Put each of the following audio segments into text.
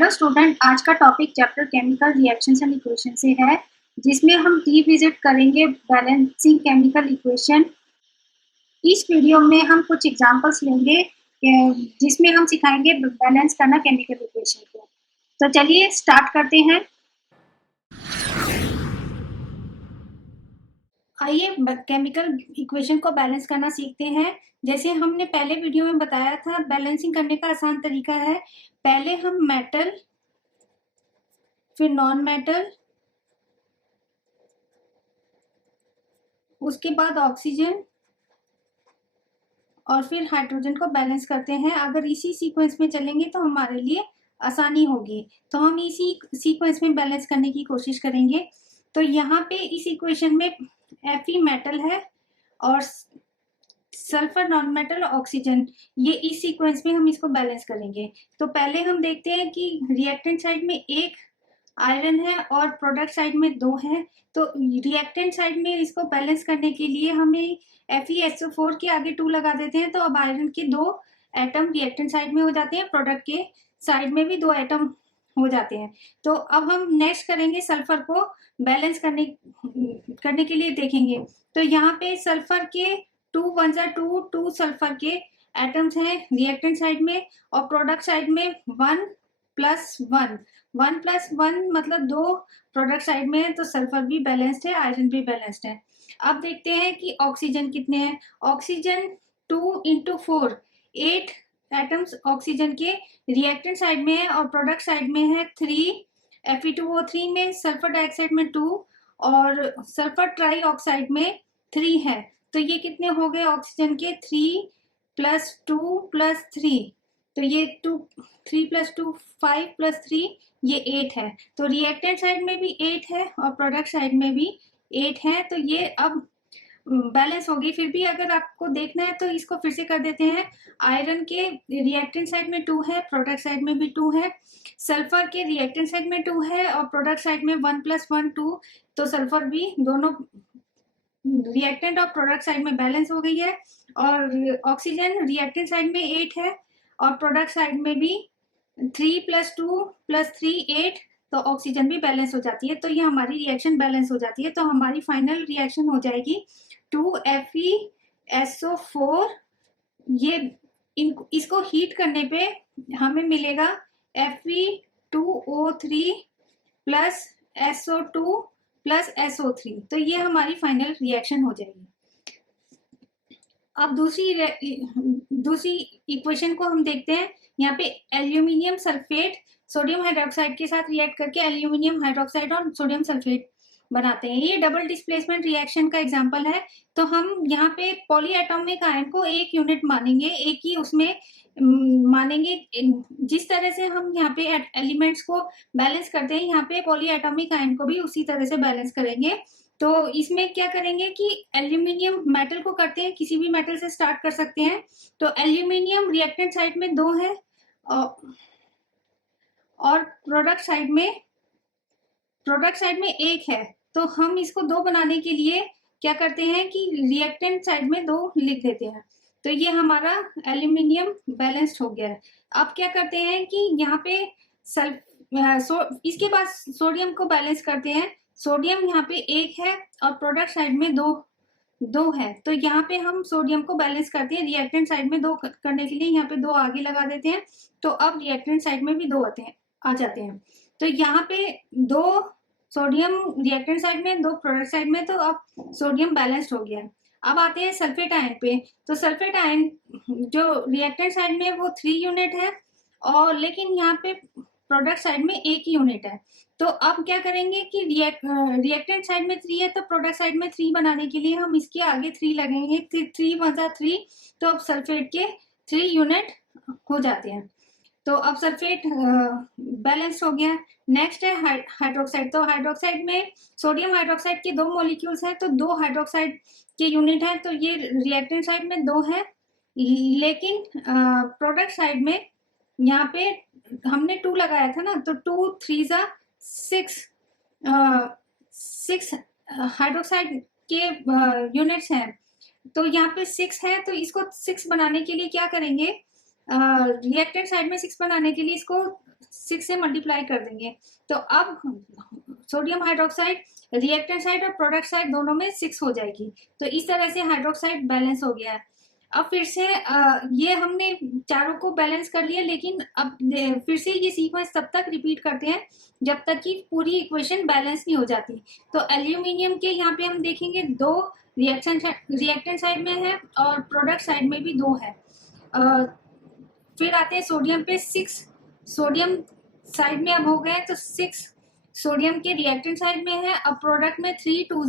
Hello student, आज का topic chapter chemical reactions and equation से है, जिसमें हम रिविजिट करेंगे बैलेंसिंग केमिकल इक्वेशन। इस वीडियो में हम कुछ एग्जांपल्स लेंगे जिसमें हम सिखाएंगे बैलेंस करना केमिकल इक्वेशन को। तो चलिए स्टार्ट करते हैं। आइए केमिकल इक्वेशन को बैलेंस करना सीखते हैं। जैसे हमने पहले वीडियो में बताया था, बैलेंसिंग करने का आसान तरीका है, पहले हम मेटल, फिर नॉन मेटल, उसके बाद ऑक्सीजन और फिर हाइड्रोजन को बैलेंस करते हैं। अगर इसी सीक्वेंस में चलेंगे तो हमारे लिए आसानी होगी, तो हम इसी सीक्वेंस में बैलेंस करने की कोशिश करेंगे। तो यहाँ पे इस इक्वेशन में Fe मेटल है और सल्फर नॉन मेटल, ऑक्सीजन, ये इस सीक्वेंस में हम इसको बैलेंस करेंगे। तो पहले हम देखते हैं कि रिएक्टेंट साइड में एक आयरन है और प्रोडक्ट साइड में दो है। तो रिएक्टेंट साइड में इसको बैलेंस करने के लिए हमें FeSO4 के आगे 2 लगा देते हैं, तो अब आयरन के 2 एटम रिएक्टेंट साइड में हो जाते हैं, प्रोडक्ट के साइड में भी 2 एटम हो जाते हैं। तो अब हम नेक्स्ट करेंगे, सल्फर को बैलेंस करने के लिए देखेंगे। तो यहाँ पे सल्फर के 2 1 2 सल्फर के एटम्स हैं रिएक्टेंट साइड में, और प्रोडक्ट साइड में 1 + 1 मतलब 2 प्रोडक्ट साइड में है, तो सल्फर भी बैलेंस्ड है, आयरन भी बैलेंस्ड है। अब देखते हैं कि ऑक्सीजन कितने हैं। ऑक्सीजन 2 × 4 8 एटम्स ऑक्सीजन के रिएक्टेंट साइड में है और प्रोडक्ट साइड में है 3। Fe2O3 में, सल्फर डाइऑक्साइड में 2 और सल्फर ट्राईऑक्साइड में 3 है। तो ये कितने हो गए ऑक्सीजन के? 3 + 2 + 3, तो ये 3 + 2 5 + 3 ये 8 है। तो रिएक्टेंट साइड में भी 8 है और प्रोडक्ट साइड में भी 8 है। तो ये अब बैलेंस होगी। फिर भी अगर आपको देखना है तो इसको फिर से कर देते हैं। आयरन के रिएक्टेंट साइड में 2 है, प्रोडक्ट साइड में भी 2 है। सल्फर के रिएक्टेंट साइड में 2 है और प्रोडक्ट साइड में 1 + 1 2, तो सल्फर भी दोनों रिएक्टेंट और प्रोडक्ट साइड में बैलेंस हो गई है। और ऑक्सीजन रिएक्टेंट साइड में 8 है और प्रोडक्ट साइड में भी 3 + 2 + 3 8, तो ऑक्सीजन भी बैलेंस हो जाती है। तो ये हमारी रिएक्शन बैलेंस हो जाती है। तो हमारी फाइनल रिएक्शन हो जाएगी 2FeSO4। ये इसको हीट करने पे हमें मिलेगा Fe2O3 + SO2 + SO3, तो ये हमारी फाइनल रिएक्शन हो जाएगी। अब दूसरी इक्वेशन को हम देखते हैं। यहाँ पे एल्यूमिनियम सल्फेट सोडियम हाइड्रोक्साइड के साथ रिएक्ट करके एल्यूमिनियम हाइड्रोक्साइड और सोडियम सल्फेट बनाते हैं। ये डबल डिस्प्लेसमेंट रिएक्शन का एग्जांपल है। तो हम यहाँ पे पॉलीएटॉमिक आयन को एक यूनिट मानेंगे, एक ही उसमें मानेंगे। जिस तरह से हम यहाँ पे एलिमेंट्स को बैलेंस करते हैं, यहाँ पे पॉलीएटॉमिक आयन को भी उसी तरह से बैलेंस करेंगे। तो इसमें क्या करेंगे कि एल्यूमिनियम मेटल को करते हैं, किसी भी मेटल से स्टार्ट कर सकते हैं। तो एल्यूमिनियम रिएक्टेंट साइड में 2 है और प्रोडक्ट साइड में 1 है। तो हम इसको 2 बनाने के लिए क्या करते हैं कि रिएक्टेंट साइड में 2 लिख देते हैं। तो ये हमारा एल्यूमिनियम बैलेंस्ड हो गया है। अब क्या करते हैं कि यहाँ पे इसके बाद सोडियम को बैलेंस करते हैं। सोडियम यहाँ पे 1 है और प्रोडक्ट साइड में 2 है। तो यहाँ पे हम सोडियम को बैलेंस करते हैं, रिएक्टेंट साइड में 2 करने के लिए यहाँ पे 2 आगे लगा देते हैं। तो अब रिएक्टेंट साइड में भी 2 आ जाते हैं। तो यहाँ पे 2 सोडियम रिएक्टेंट साइड में, 2 प्रोडक्ट साइड में, तो अब सोडियम बैलेंस्ड हो गया। अब आते हैं सल्फेट आयन पे। तो सल्फेट आयन जो रिएक्टेंट साइड में वो 3 यूनिट है और लेकिन यहाँ पे प्रोडक्ट साइड में 1 यूनिट है। तो अब क्या करेंगे कि रिएक्टेंट साइड में 3 है, तो प्रोडक्ट साइड में 3 बनाने के लिए हम इसके आगे 3 लगेंगे। 3 × 3, तो अब सल्फेट के 3 यूनिट हो जाते हैं। तो अब सल्फेट बैलेंस हो गया। नेक्स्ट है हाइड्रोक्साइड। तो हाइड्रोक्साइड में सोडियम हाइड्रोक्साइड के 2 मॉलिक्यूल्स हैं, तो 2 हाइड्रोक्साइड के यूनिट है। तो ये रिएक्टेंट साइड में 2 है, लेकिन प्रोडक्ट साइड में यहाँ पे हमने 2 लगाया था ना, तो 2 3 6 हाइड्रोक्साइड के यूनिट्स हैं। तो यहाँ पे 6 है, तो इसको 6 बनाने के लिए क्या करेंगे, रिएक्टेंट साइड में 6 बनाने के लिए इसको 6 से मल्टीप्लाई कर देंगे तो अब सोडियम हाइड्रोक्साइड रिएक्टेंट साइड और प्रोडक्ट साइड दोनों में 6 हो जाएगी। तो इस तरह से हाइड्रोक्साइड बैलेंस हो गया है। अब फिर से ये हमने चारों को बैलेंस कर लिया, लेकिन अब फिर से ये सीक्वेंस तब तक रिपीट करते हैं जब तक कि पूरी इक्वेशन बैलेंस नहीं हो जाती। तो एल्यूमिनियम के यहाँ पे हम देखेंगे 2 रिएक्टेंट साइड में है और प्रोडक्ट साइड में भी 2 है। फिर आते हैं सोडियम पे 6 सोडियम साइड में अब हो गए तो 6 सोडियम के रिएक्टेंट साइड में है। अब प्रोडक्ट में 3 2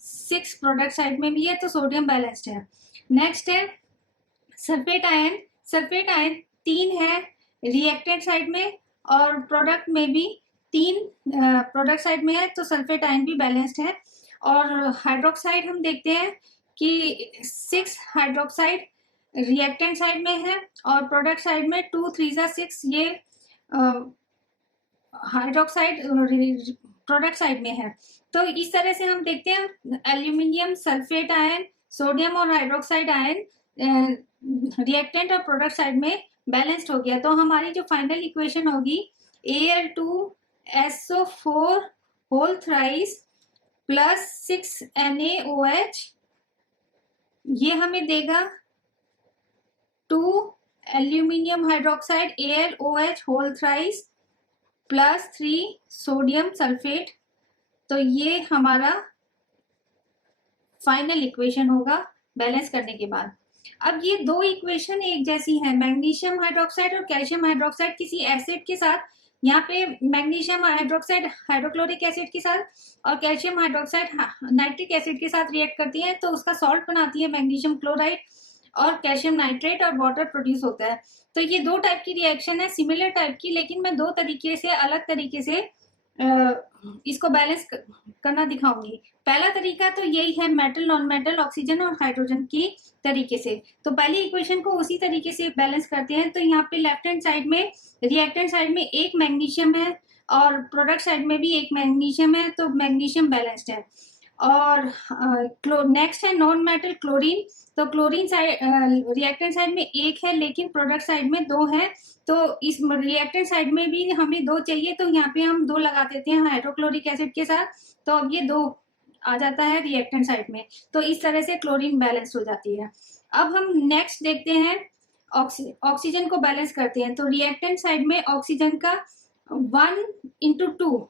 6 प्रोडक्ट साइड में भी है तो सोडियम बैलेंस्ड है। नेक्स्ट है सल्फेट आयन। सल्फेट आयन 3 है रिएक्टेंट साइड में और प्रोडक्ट में भी 3 प्रोडक्ट साइड में है तो सल्फेट आयन भी बैलेंस्ड है। और हाइड्रोक्साइड हम देखते हैं कि 6 हाइड्रोक्साइड रिएक्टेंट साइड में है और प्रोडक्ट साइड में 2 3 6 ये हाइड्रोक्साइड प्रोडक्ट साइड में है। तो इस तरह से हम देखते हैं एल्यूमिनियम, सल्फेट आयन, सोडियम और हाइड्रोक्साइड आयन रिएक्टेंट और प्रोडक्ट साइड में बैलेंस्ड हो गया। तो हमारी जो फाइनल इक्वेशन होगी Al2SO4 whole thrice plus 6 NaOH, ये हमें देगा 2 aluminium hydroxide AlOH whole thrice plus 3 sodium sulphate. तो ये हमारा फाइनल इक्वेशन होगा बैलेंस करने के बाद। अब ये 2 इक्वेशन एक जैसी है, मैग्नीशियम हाइड्रोक्साइड और कैल्शियम हाइड्रोक्साइड किसी एसिड के साथ, यहाँ पे मैग्नीशियम हाइड्रोक्साइड हाइड्रोक्लोरिक एसिड के साथ और कैल्शियम हाइड्रोक्साइड नाइट्रिक एसिड के साथ रिएक्ट करती है तो उसका सॉल्ट बनाती है मैग्नीशियम क्लोराइड और कैल्शियम नाइट्रेट और वाटर प्रोड्यूस होता है। तो ये 2 टाइप की रिएक्शन है, सिमिलर टाइप की, लेकिन मैं 2 तरीके से अलग तरीके से इसको बैलेंस करना दिखाऊंगी। पहला तरीका तो यही है मेटल नॉन मेटल ऑक्सीजन और हाइड्रोजन की तरीके से। तो पहली इक्वेशन को उसी तरीके से बैलेंस करते हैं। तो यहाँ पे लेफ्ट हैंड साइड में रिएक्टेंट साइड में 1 मैग्नीशियम है और प्रोडक्ट साइड में भी 1 मैग्नीशियम है तो मैग्नीशियम बैलेंस्ड है। और नेक्स्ट है नॉन मेटल क्लोरीन। तो क्लोरीन साइड रिएक्टेंट साइड में 1 है लेकिन प्रोडक्ट साइड में 2 है। तो इस रिएक्टेंट साइड में भी हमें 2 चाहिए तो यहाँ पे हम 2 लगा देते हैं हाइड्रोक्लोरिक एसिड के साथ, तो अब ये 2 आ जाता है रिएक्टेंट साइड में। तो इस तरह से क्लोरीन बैलेंस हो जाती है। अब हम नेक्स्ट देखते हैं ऑक्सीजन को बैलेंस करते हैं। तो रिएक्टेंट साइड में ऑक्सीजन का 1:2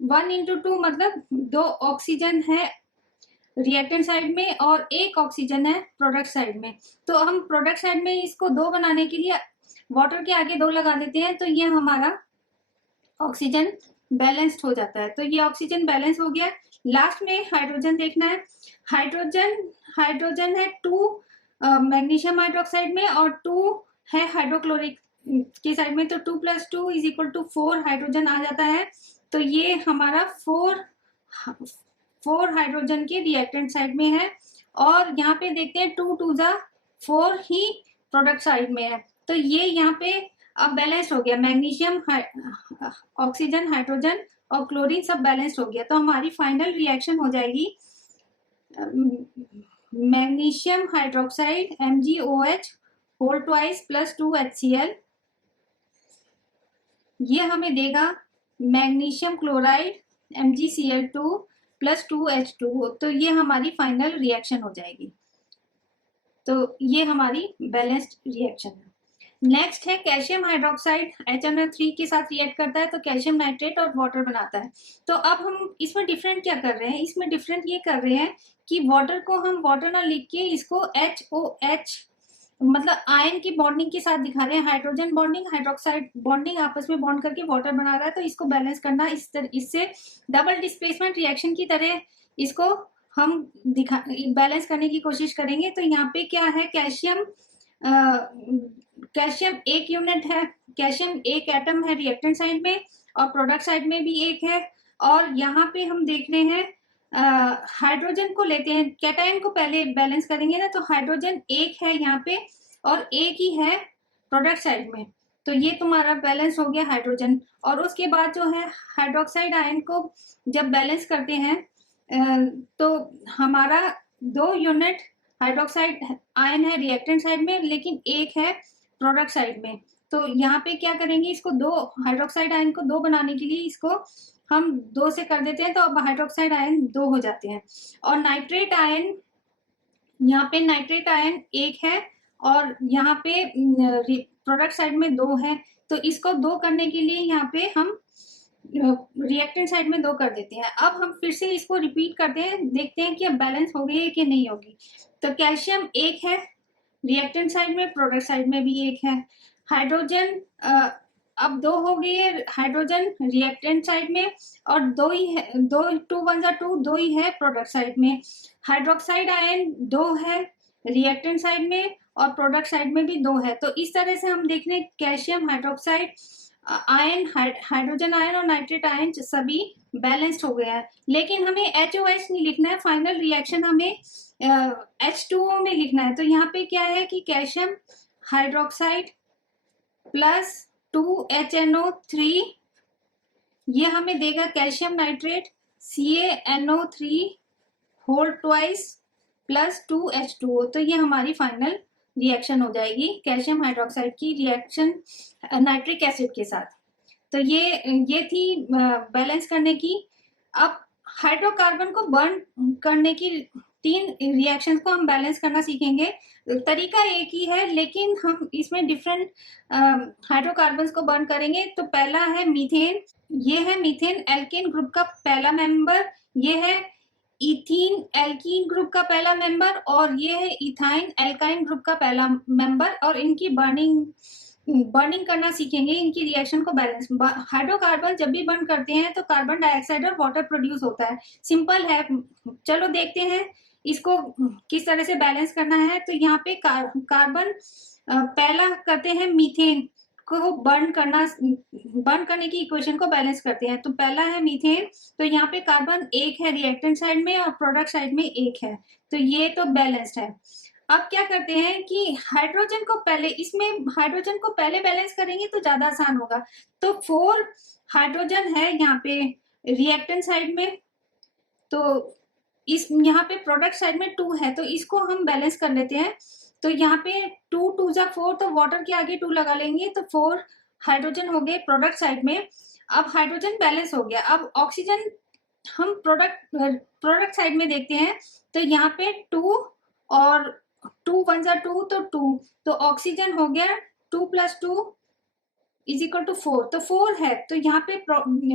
मतलब 2 ऑक्सीजन है रिएक्टेंट साइड में और 1 ऑक्सीजन है प्रोडक्ट साइड में। तो हम प्रोडक्ट साइड में इसको 2 बनाने के लिए वाटर के आगे 2 लगा देते हैं तो ये हमारा ऑक्सीजन बैलेंस्ड हो जाता है। तो ये ऑक्सीजन बैलेंस हो गया। लास्ट में हाइड्रोजन देखना है। हाइड्रोजन है 2 मैग्नीशियम हाइड्रोक्साइड में और 2 है हाइड्रोक्लोरिक की साइड में, तो 2 + 2 = 4 हाइड्रोजन आ जाता है। तो ये हमारा 4 हाइड्रोजन के रिएक्टेंट साइड में है। और यहाँ पे देखते हैं 2 2 4 ही प्रोडक्ट साइड में है। तो ये यहाँ पे अब बैलेंस हो गया, मैग्नीशियम, ऑक्सीजन, हाइड्रोजन और क्लोरीन सब बैलेंस हो गया। तो हमारी फाइनल रिएक्शन हो जाएगी magnesium hydroxide MgOH whole twice plus 2 HCl, ये हमें देगा magnesium chloride MgCl2 plus 2 H2O। तो ये हमारी फाइनल रिएक्शन हो जाएगी। तो ये हमारी बैलेंस्ड रिएक्शन है। नेक्स्ट है कैल्शियम हाइड्रोक्साइड HNO3 के साथ रिएक्ट करता है तो कैल्शियम नाइट्रेट और वाटर बनाता है। तो अब हम इसमें डिफरेंट क्या कर रहे हैं, इसमें डिफरेंट ये कर रहे हैं कि वाटर को हम वाटर ना लिख के इसको HOH मतलब आयन की बॉन्डिंग के साथ दिखा रहे हैं। हाइड्रोजन बॉन्डिंग, हाइड्रोक्साइड बॉन्डिंग आपस में बॉन्ड करके वाटर बना रहा है। तो इसको बैलेंस करना इससे डबल डिस्प्लेसमेंट रिएक्शन की तरह इसको हम बैलेंस करने की कोशिश करेंगे। तो यहाँ पे क्या है, कैल्शियम 1 यूनिट है, कैल्शियम 1 एटम है रिएक्टेंट साइड में और प्रोडक्ट साइड में भी 1 है। और यहाँ पे हम देख रहे हैं हाइड्रोजन को लेते हैं, कैटायन को पहले बैलेंस करेंगे ना। तो हाइड्रोजन 1 है यहाँ पे और 1 ही है प्रोडक्ट साइड में। तो ये तुम्हारा बैलेंस हो गया हाइड्रोजन। और उसके बाद जो है हाइड्रोक्साइड आयन को जब बैलेंस करते हैं तो हमारा 2 यूनिट हाइड्रोक्साइड आयन है रिएक्टेंट साइड में लेकिन 1 है प्रोडक्ट साइड में। तो यहाँ पे क्या करेंगे, इसको दो हाइड्रोक्साइड आयन को दो बनाने के लिए इसको हम दो से कर देते हैं, तो अब हाइड्रोक्साइड आयन दो हो जाते हैं। और नाइट्रेट आयन, यहाँ पे नाइट्रेट आयन एक है और यहाँ पे प्रोडक्ट साइड में दो है, तो इसको दो करने के लिए यहाँ पे हम रिएक्टेंट साइड में दो कर देते हैं। अब हम फिर से इसको रिपीट करते हैं, देखते हैं कि अब बैलेंस हो गई है कि नहीं होगी। तो कैल्शियम एक है रिएक्टेंट साइड में, प्रोडक्ट साइड में भी एक है। हाइड्रोजन अब दो हो गई है हाइड्रोजन रिएक्टेंट साइड में, और दो ही है, दो 2 1 2 दो ही है प्रोडक्ट साइड में। हाइड्रोक्साइड आयन दो है रिएक्टेंट साइड में और प्रोडक्ट साइड में भी दो है। तो इस तरह से हम देख रहे हैं calcium hydroxide ion, hydrogen ion और नाइट्रेट आयन सभी बैलेंस्ड हो गया है। लेकिन हमें HOH नहीं लिखना है, फाइनल रिएक्शन हमें H2O में लिखना है। तो यहाँ पे क्या है कि कैल्शियम हाइड्रोक्साइड प्लस 2HNO3, ये हमें देगा calcium nitrate CaNO3 whole twice plus 2H2O। तो ये हमारी फाइनल रिएक्शन हो जाएगी कैल्शियम हाइड्रोक्साइड की रिएक्शन नाइट्रिक एसिड के साथ। तो ये थी बैलेंस करने की। अब हाइड्रोकार्बन को बर्न करने की तीन रिएक्शंस को हम बैलेंस करना सीखेंगे। तरीका एक ही है लेकिन हम इसमें डिफरेंट हाइड्रोकार्बन्स को बर्न करेंगे। तो पहला है मीथेन, ये है मीथेन एल्केन ग्रुप का पहला मेंबर, ये है इथीन एल्कीन ग्रुप का पहला मेंबर, और ये है इथाइन एल्काइन ग्रुप का पहला मेंबर। और इनकी बर्निंग करना सीखेंगे, इनकी रिएक्शन को बैलेंस। हाइड्रोकार्बन जब भी बर्न करते हैं तो कार्बन डाइऑक्साइड और वाटर प्रोड्यूस होता है, सिंपल है। चलो देखते हैं इसको किस तरह से बैलेंस करना है। तो यहाँ पे कार्बन पहला करते हैं मीथेन को बर्न करने की इक्वेशन को बैलेंस करते हैं। तो पहला है मीथेन, तो यहाँ पे कार्बन एक है रिएक्टेंट साइड में और प्रोडक्ट साइड में एक है, तो ये तो बैलेंस्ड है। अब क्या करते हैं कि हाइड्रोजन को पहले बैलेंस करेंगे तो ज्यादा आसान होगा। तो 4 हाइड्रोजन है यहाँ पे रिएक्टेंट साइड में, तो इस यहाँ पे प्रोडक्ट साइड में 2 है, तो इसको हम बैलेंस कर लेते हैं। तो यहाँ पे 2 2 जा 4, तो वाटर के आगे 2 लगा लेंगे, तो 4 हाइड्रोजन हो गए प्रोडक्ट साइड में। अब हाइड्रोजन बैलेंस हो गया। अब ऑक्सीजन हम प्रोडक्ट साइड में देखते हैं, तो यहाँ पे 2 और 2 1 जा 2, तो 2, तो ऑक्सीजन हो गया 2 + 2 = 4, तो 4 है। तो यहाँ पे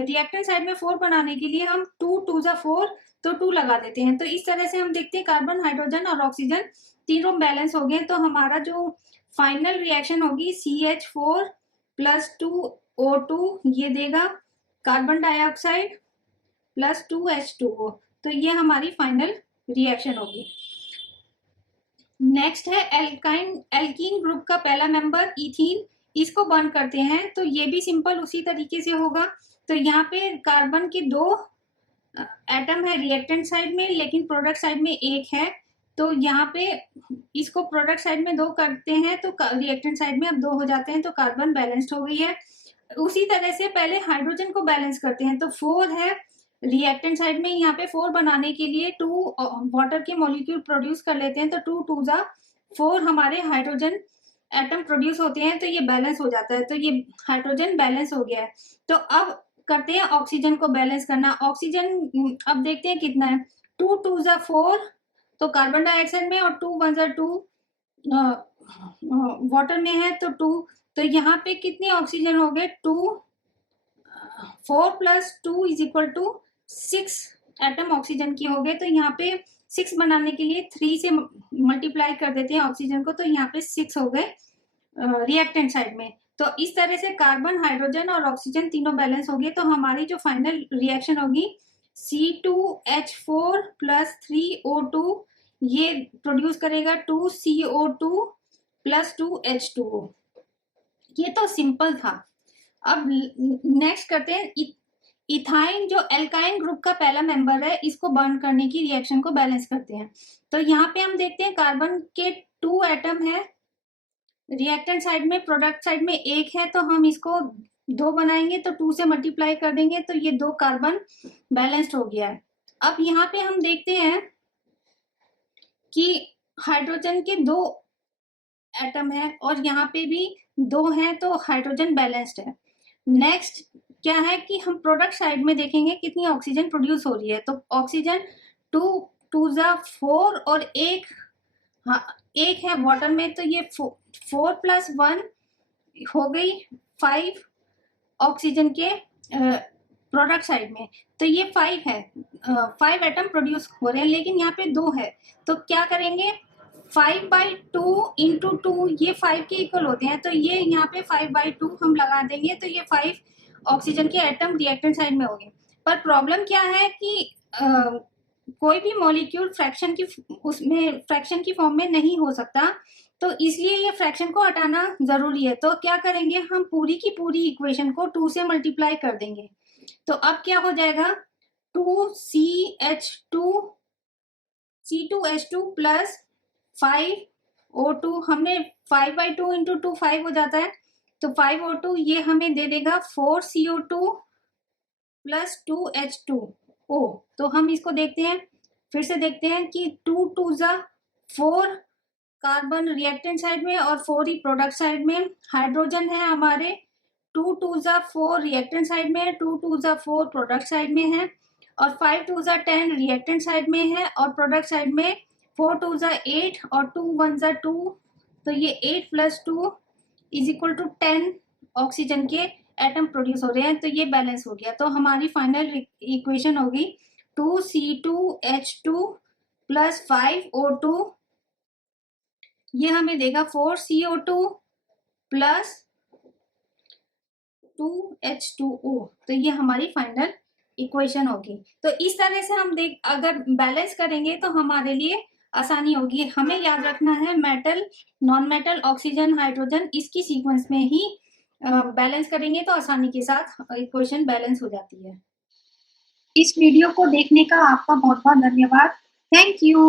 रिएक्टेंट साइड में 4 बनाने के लिए हम 2 2 जा 4, तो 2 लगा देते हैं। तो इस तरह से हम देखते हैं कार्बन, हाइड्रोजन और ऑक्सीजन तीनों बैलेंस हो गए। तो हमारा जो फाइनल रिएक्शन होगी CH4 + 2O2, ये देगा कार्बन डाइऑक्साइड + 2H2O। तो ये हमारी फाइनल रिएक्शन होगी। नेक्स्ट है एल्कीन ग्रुप का पहला मेंबर इथीन, इसको बर्न करते हैं। तो ये भी सिंपल उसी तरीके से होगा। तो यहाँ पे कार्बन के 2 एटम है रिएक्टेंट साइड में, लेकिन प्रोडक्ट साइड में एक है। तो यहाँ पे इसको प्रोडक्ट साइड में 2 करते हैं तो रिएक्टेंट साइड में अब 2 हो जाते हैं, तो कार्बन बैलेंस्ड हो गई है। उसी तरह से पहले हाइड्रोजन को बैलेंस करते हैं। तो 4 है रिएक्टेंट साइड में, यहाँ पे 4 बनाने के लिए 2 वाटर के मॉलिक्यूल प्रोड्यूस कर लेते हैं, तो 2 2 जा 4 हमारे हाइड्रोजन एटम प्रोड्यूस होते हैं, तो ये बैलेंस हो जाता है। तो ये हाइड्रोजन बैलेंस हो गया है। तो अब करते हैं ऑक्सीजन को बैलेंस करना। ऑक्सीजन अब देखते हैं कितना है, 2 2 जा 4, तो कार्बन डाइऑक्साइड में, और 2 1 जा 2 वाटर में है, तो 2, तो यहाँ पे कितने ऑक्सीजन हो गए, 2 4 + 2 = 6 एटम ऑक्सीजन की हो गए। तो यहाँ पे 6 बनाने के लिए 3 से मल्टीप्लाई कर देते हैं ऑक्सीजन को, तो यहाँ पे 6 हो गए रिएक्टेंट साइड में। तो इस तरह से कार्बन, हाइड्रोजन और ऑक्सीजन तीनों बैलेंस हो गए। तो हमारी जो फाइनल रिएक्शन होगी C2H4 + 3O2, ये प्रोड्यूस करेगा 2CO2 + 2H2O। ये तो सिंपल था। अब नेक्स्ट करते हैं इथाइन, जो एल्काइन ग्रुप का पहला मेंबर है, इसको बर्न करने की रिएक्शन को बैलेंस करते हैं। तो यहाँ पे हम देखते हैं कार्बन के 2 एटम है रिएक्टेंट साइड में, प्रोडक्ट साइड में एक है, तो हम इसको 2 बनाएंगे, तो 2 से मल्टीप्लाई कर देंगे, तो ये 2 कार्बन बैलेंस्ड हो गया है। अब यहाँ पे हम देखते हैं कि हाइड्रोजन के 2 एटम है और यहाँ पे भी 2 हैं तो हाइड्रोजन बैलेंस्ड है। नेक्स्ट क्या है कि हम प्रोडक्ट साइड में देखेंगे कितनी ऑक्सीजन प्रोड्यूस हो रही है। तो ऑक्सीजन 2 जा 4 और एक है वाटर में, तो ये 4 + 1 हो गई 5 ऑक्सीजन के प्रोडक्ट साइड में। तो ये 5 है, 5 एटम प्रोड्यूस हो रहे हैं, लेकिन यहाँ पे 2 है। तो क्या करेंगे, 5/2 × 2, ये 5 के इक्वल होते हैं, तो ये यहाँ पे 5/2 हम लगा देंगे, तो ये 5 ऑक्सीजन के एटम रिएक्टेंट साइड में हो गए। पर प्रॉब्लम क्या है कि कोई भी मॉलिक्यूल फ्रैक्शन की फॉर्म में नहीं हो सकता, तो इसलिए ये फ्रैक्शन को हटाना जरूरी है। तो क्या करेंगे, हम पूरी की पूरी इक्वेशन को 2 से मल्टीप्लाई कर देंगे। तो अब क्या हो जाएगा, 2C2H2 + 5O2, हमने 5/2 × 2 5 हो जाता है, तो 5O2 ये हमें दे देगा 4CO2 + 2H2O। तो हम इसको देखते हैं, फिर से देखते हैं कि 2 × 2 = 4 कार्बन रिएक्टेंट साइड में और 4 ही प्रोडक्ट साइड में। हाइड्रोजन है हमारे 2 × 2 = 4 रिएक्टेंट साइड में, 2 × 2 = 4 प्रोडक्ट साइड में है, और 5 × 2 = 10 रिएक्टेंट साइड में है, और प्रोडक्ट साइड में 4 × 2 = 8 और 2 × 1 = 2। तो ये 8 + 2 = 10 ऑक्सीजन के एटम प्रोड्यूस हो रहे हैं। तो ये बैलेंस हो गया। तो हमारी फाइनल इक्वेशन होगी 2C2H2 + 5O2, ये हमें देगा 4CO2 + 2H2O। तो ये हमारी फाइनल इक्वेशन होगी। तो इस तरह से हम अगर बैलेंस करेंगे तो हमारे लिए आसानी होगी। हमें याद रखना है metal, non metal, oxygen, hydrogen, इसकी सीक्वेंस में ही बैलेंस करेंगे तो आसानी के साथ इक्वेशन बैलेंस हो जाती है। इस वीडियो को देखने का आपका बहुत बहुत धन्यवाद। Thank you.